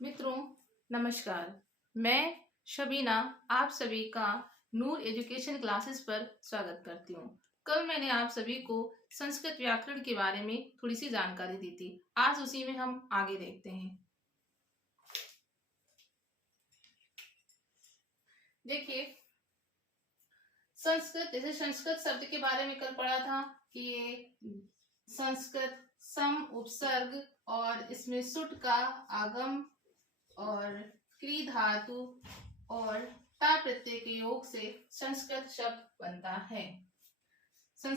मित्रों, नमस्कार। मैं शबीना आप सभी का नूर एजुकेशन क्लासेस पर स्वागत करती हूँ। कल मैंने आप सभी को संस्कृत व्याकरण के बारे में थोड़ी सी जानकारी दी थी। आज उसी में हम आगे देखते हैं। देखिए, संस्कृत, जैसे संस्कृत शब्द के बारे में कल पढ़ा था कि ये संस्कृत सम उपसर्ग और इसमें सुट का आगम और क्री धातु और ता प्रत्यय के योग से संस्कृत शब्द बनता है। सम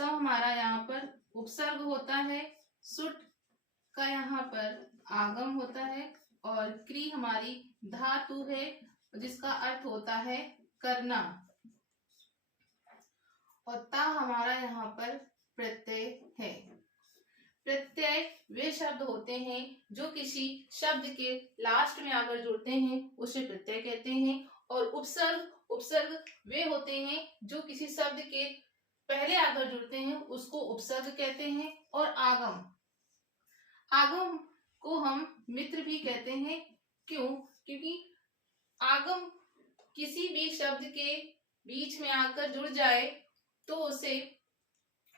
हमारा यहाँ पर उपसर्ग होता है, सुट का यहाँ पर आगम होता है और क्री हमारी धातु है जिसका अर्थ होता है करना, और ता हमारा यहाँ पर प्रत्यय है। प्रत्यय वे शब्द होते हैं जो किसी शब्द के लास्ट में आकर जुड़ते हैं, उसे प्रत्यय कहते हैं। और उपसर्ग वे होते हैं जो किसी शब्द के पहले आकर जुड़ते हैं, उसको उपसर्ग कहते हैं। और आगम को हम मित्र भी कहते हैं। क्यों? क्योंकि आगम किसी भी शब्द के बीच में आकर जुड़ जाए तो उससे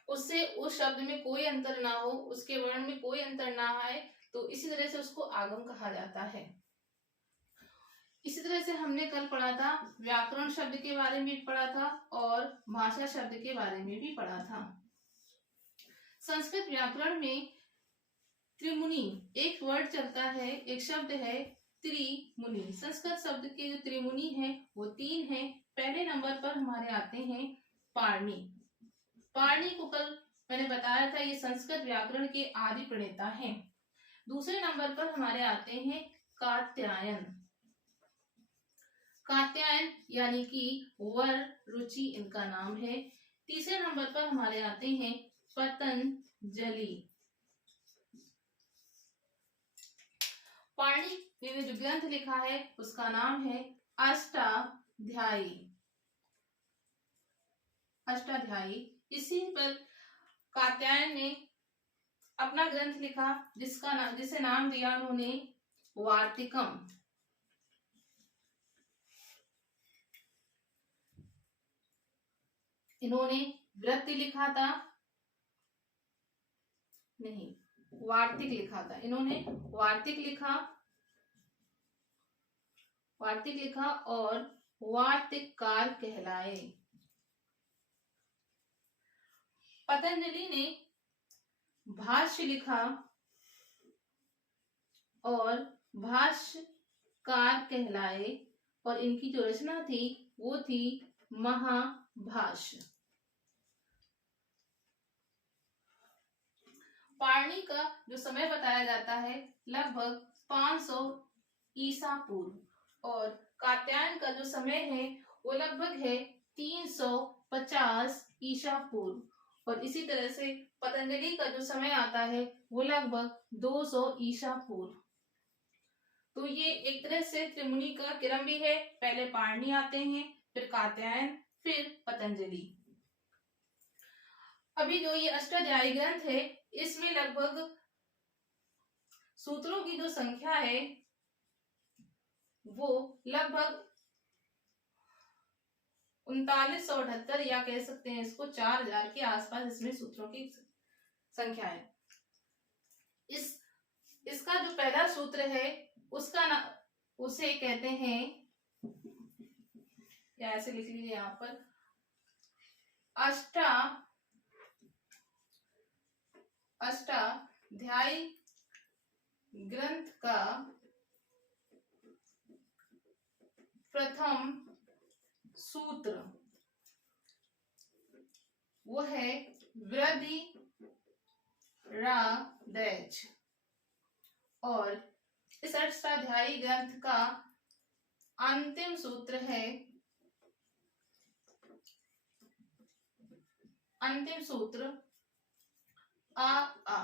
उस शब्द में कोई अंतर ना हो, उसके वर्ण में कोई अंतर ना आए, तो इसी तरह से उसको आगम कहा जाता है। इसी तरह से हमने कल पढ़ा था, व्याकरण शब्द के बारे में पढ़ा था और भाषा शब्द के बारे में भी पढ़ा था। संस्कृत व्याकरण में त्रिमुनि एक वर्ड चलता है, एक शब्द है त्रिमुनि। संस्कृत शब्द के जो त्रिमुनि हैं वो 3 हैं। पहले नंबर पर हमारे आते हैं पाणिनि। पाणिनि को कल मैंने बताया था, ये संस्कृत व्याकरण के आदि प्रणेता हैं। दूसरे नंबर पर हमारे आते हैं कात्यायन। कात्यायन यानी कि वर, रुचि इनका नाम है। तीसरे नंबर पर हमारे आते हैं पतंजलि। पाणिनि ने जो ग्रंथ लिखा है उसका नाम है अष्टाध्यायी। इसी पर कात्यायन ने अपना ग्रंथ लिखा जिसे नाम दिया उन्होंने वार्तिकम। इन्होंने वृत्ति लिखा था, नहीं, वार्तिक लिखा था। इन्होंने वार्तिक लिखा और वार्तिककार कहलाए। पतंजलि ने भाष्य लिखा और भाष्यकार कहलाए, और इनकी जो रचना थी वो थी महाभाष्य। पाणिनि का जो समय बताया जाता है लगभग 500 ईसा पूर्व, और कात्यायन का जो समय है वो लगभग है 350 ईसा पूर्व, और इसी तरह से पतंजलि का जो समय आता है वो लगभग 200 ईसा पूर्व। तो ये एक तरह से त्रिमुनि का क्रम भी है। पहले पाणिनि आते हैं, फिर कात्यायन, फिर पतंजलि। अभी जो ये अष्टाध्यायी ग्रंथ है इसमें लगभग सूत्रों की जो संख्या है वो लगभग 3978, या कह सकते हैं इसको 4000 के आसपास इसमें सूत्रों की संख्या है। इसका जो पहला सूत्र है उसे कहते हैं, या ऐसे लिख लीजिए यहाँ पर, अष्टाध्यायी ग्रंथ का प्रथम सूत्र वो है वृद्धिरादैच, और इस अष्टाध्यायी ग्रंथ का अंतिम सूत्र है आ।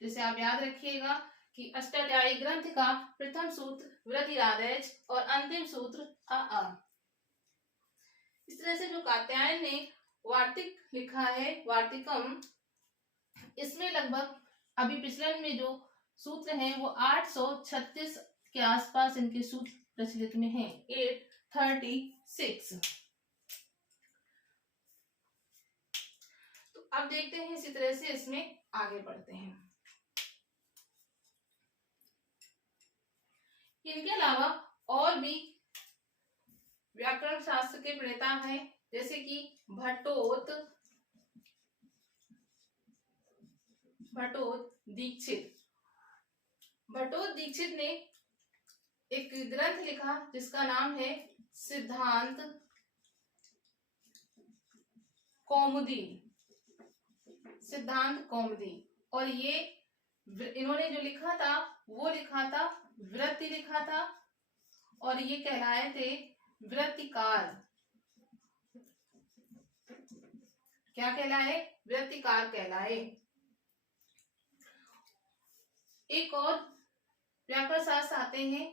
जैसे आप याद रखिएगा कि अष्टाध्यायी ग्रंथ का प्रथम सूत्र वृद्धिरादैच और अंतिम सूत्र आ। इस तरह से जो कात्यायन ने वार्तिक लिखा है, वार्तिकम, इसमें लगभग अभी पिछलन में जो सूत्र हैं वो 836 के आसपास इनके सूत्र प्रचलित में हैं। 836। तो अब देखते हैं इसी तरह से इसमें आगे बढ़ते हैं। इनके अलावा और भी व्याकरण शास्त्र के प्रणेता हैं, जैसे कि भट्टोत दीक्षित। भट्टोत दीक्षित ने एक ग्रंथ लिखा जिसका नाम है सिद्धांत कौमुदी। सिद्धांत कौमुदी। और ये इन्होंने जो लिखा था वो लिखा था वृत्ति लिखा था, और ये कहलाए थे वृत्तिकार। क्या कहलाए? वृत्तिकार कहलाए। एक और व्याकरण शास्त्र आते हैं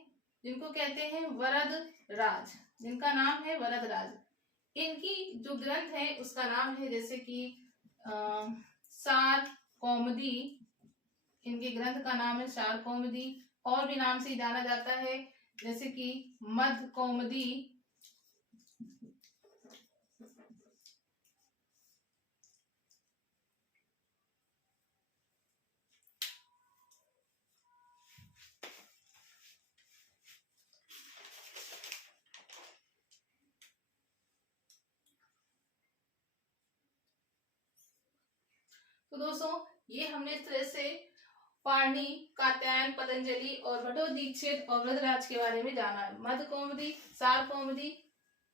जिनको कहते हैं वरदराज, जिनका नाम है वरदराज। इनकी जो ग्रंथ है उसका नाम है जैसे कि सार कौमुदी। इनके ग्रंथ का नाम है सार कौमुदी। और भी नाम से जाना जाता है जैसे कि मध्य कौमुदी। तो दोस्तों ये हमने इस तरह से पाणिनि, कात्यायन, पतंजलि और भट्टोत दीक्षित और वरदराज के बारे में जाना है। मध्य कौमुदी, सार कौमुदी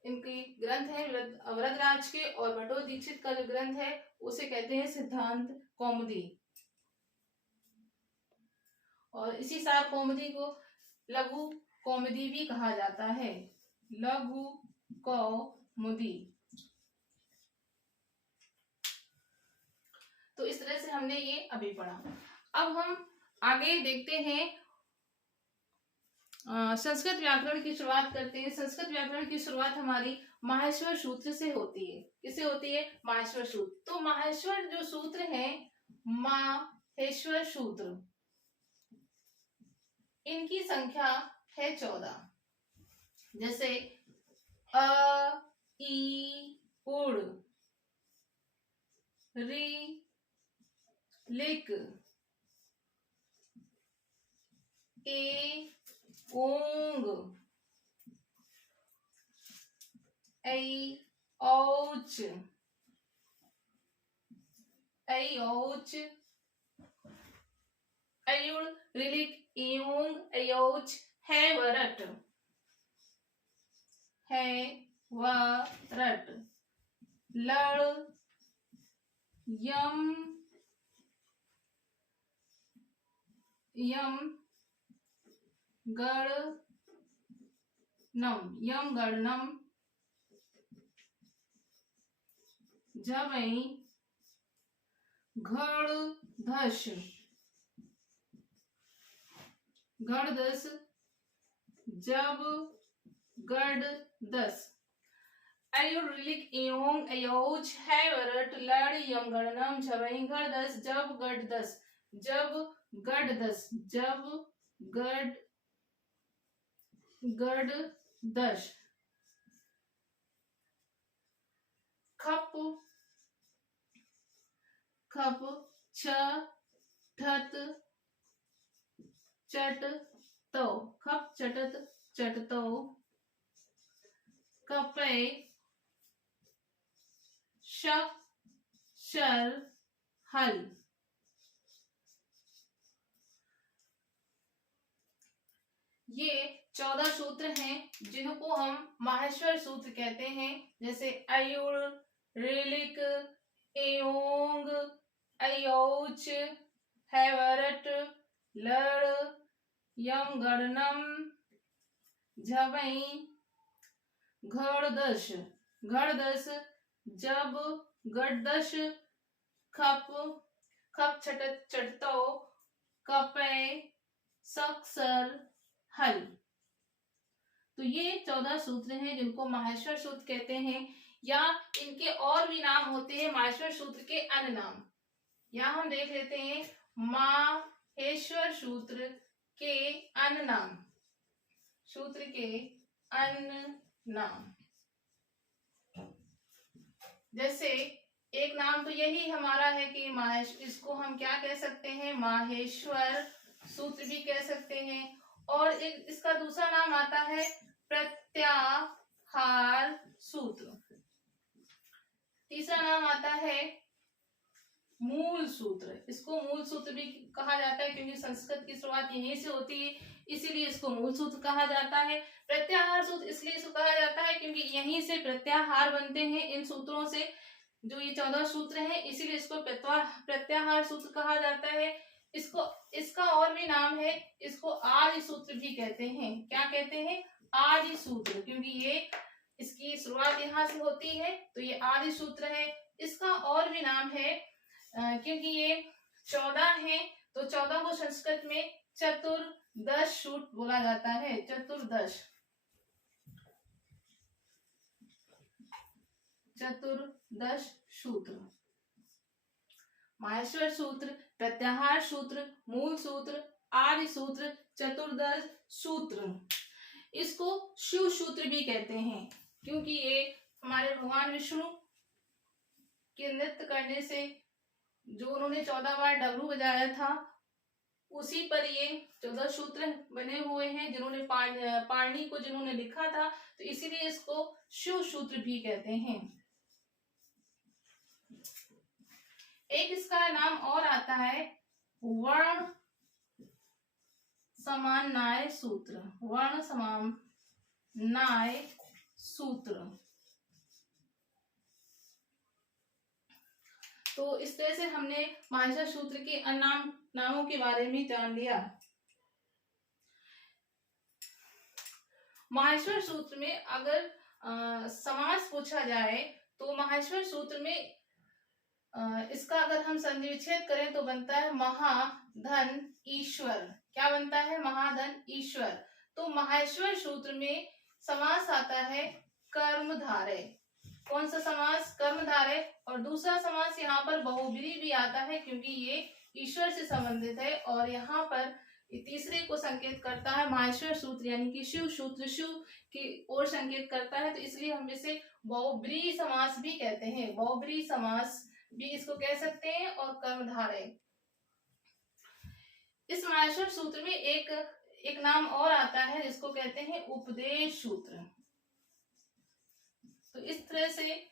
इनके ग्रंथ हैं वरदराज के, और भट्टोत दीक्षित का जो ग्रंथ है उसे कहते हैं सिद्धांत कौमुदी। और इसी सार कौमुदी को लघु कौमुदी भी कहा जाता है। लघु कौमुदी। तो इस तरह से हमने ये अभी पढ़ा। अब हम आगे देखते हैं संस्कृत व्याकरण की शुरुआत करते हैं। संस्कृत व्याकरण की शुरुआत हमारी माहेश्वर सूत्र से होती है। किससे होती है? माहेश्वर सूत्र। तो माहेश्वर जो सूत्र है, माहेश्वर सूत्र, इनकी संख्या है 14। जैसे अ, ई, उड़, री, लिक, ए, ओंग, ऐ, औच, अयुड़, रिलिक, एओंग, अयोच, हैवरट, लड़, यम, गणनम, जवई, घड़धस, जब, गड़दस, अयुड़, रिलिक, एओंग, अयोच, हैवरट, लड़, यम, गणनम, झवई, घड़दस, जब, गड़दस, गड़दस, खप, चटत, चटतो, खप, चटत, चटतो, कपे, शक, शर, हल। ये 14 सूत्र हैं जिनको हम माहेश्वर सूत्र कहते हैं। जैसे अयुड़, रिलिक, एओंग, अयोच, हैवरट, लड़, यम, गणनम, झवई, घड़दस, जब, गड़दस, खप, चटत, चटतो, कपे, सक्सर, हल। तो ये 14 सूत्र हैं जिनको माहेश्वर सूत्र कहते हैं, या इनके और भी नाम होते हैं माहेश्वर सूत्र के अन्य नाम। यहाँ हम देख लेते हैं माहेश्वर सूत्र के अन्य नाम। सूत्र के अन्य नाम। जैसे एक नाम तो यही हमारा है कि इसको हम क्या कह सकते हैं, माहेश्वर सूत्र भी कह सकते हैं। और एक इसका दूसरा नाम आता है प्रत्याहार सूत्र। तीसरा नाम आता है मूल सूत्र। इसको मूल सूत्र भी कहा जाता है क्योंकि संस्कृत की शुरुआत यहीं से होती है, इसीलिए इसको मूल सूत्र कहा जाता है। प्रत्याहार सूत्र इसलिए इसको कहा जाता है क्योंकि यहीं से प्रत्याहार बनते हैं, इन सूत्रों से जो ये 14 सूत्र हैं, इसीलिए इसको प्रत्याहार सूत्र कहा जाता है। इसका और भी नाम है, इसको आदि सूत्र भी कहते हैं। क्या कहते हैं, आदि सूत्र, क्योंकि ये इसकी शुरुआत यहाँ से होती है तो ये आदि सूत्र है। इसका और भी नाम है क्योंकि ये 14 हैं तो 14 को संस्कृत में चतुर्दश सूत्र बोला जाता है। चतुर्दश सूत्र, माहेश्वर सूत्र, प्रत्याहार सूत्र, मूल सूत्र, आदि सूत्र, चतुर्दश सूत्र। इसको शिव सूत्र भी कहते हैं क्योंकि ये हमारे भगवान विष्णु के नृत्य करने से जो उन्होंने 14 बार डमरू बजाया था, उसी पर ये 14 सूत्र बने हुए हैं। जिन्होंने पाणि को जिन्होंने लिखा था, तो इसीलिए इसको शिव सूत्र भी कहते हैं। एक इसका नाम और आता है वर्ण समन्वय सूत्र। वर्ण समन्वय सूत्र। तो इस तरह से हमने माहेश्वर सूत्र के नामों के बारे में जान लिया। माहेश्वर सूत्र में अगर समास पूछा जाए तो माहेश्वर सूत्र में इसका अगर हम संधि विच्छेद करें तो बनता है महाधन ईश्वर। क्या बनता है, महाधन ईश्वर। तो माहेश्वर सूत्र में समास आता है कर्मधारय। कौन सा समास, कर्मधारय। और दूसरा समास यहाँ पर बहुब्रीहि भी आता है क्योंकि ये ईश्वर से संबंधित है। और यहाँ पर तीसरे को संकेत करता है माहेश्वर सूत्र यानी कि शिव सूत्र, शिव की ओर संकेत करता है, तो इसलिए हम इसे बहुब्रीहि समास भी कहते हैं। बहुब्रीहि समास भी इसको कह सकते हैं। और कर्मधारय। इस माहेश्वर सूत्र में एक नाम और आता है जिसको कहते हैं उपदेश सूत्र। तो इस तरह से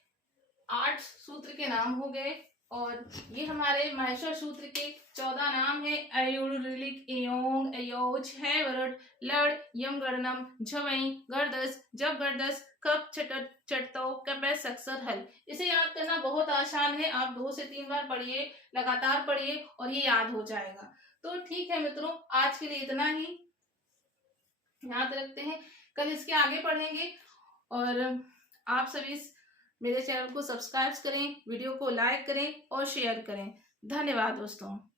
8 सूत्र के नाम हो गए और ये हमारे माहेश्वर सूत्र के 14 नाम है। अयुर, ऋलिक, एयोंग, अयोज, है वरड, लड़, यम, गणनम, झवई, गर्दस, जब गर्दस, कप, छटत, चटतो, कपै, सक्सर, हल। इसे याद करना बहुत आसान है। आप 2 से 3 बार पढ़िए, लगातार पढ़िए और ये याद हो जाएगा। तो ठीक है मित्रों, आज के लिए इतना ही याद रखते हैं। कल इसके आगे पढ़ेंगे और आप सभी मेरे चैनल को सब्सक्राइब करें, वीडियो को लाइक करें और शेयर करें। धन्यवाद दोस्तों।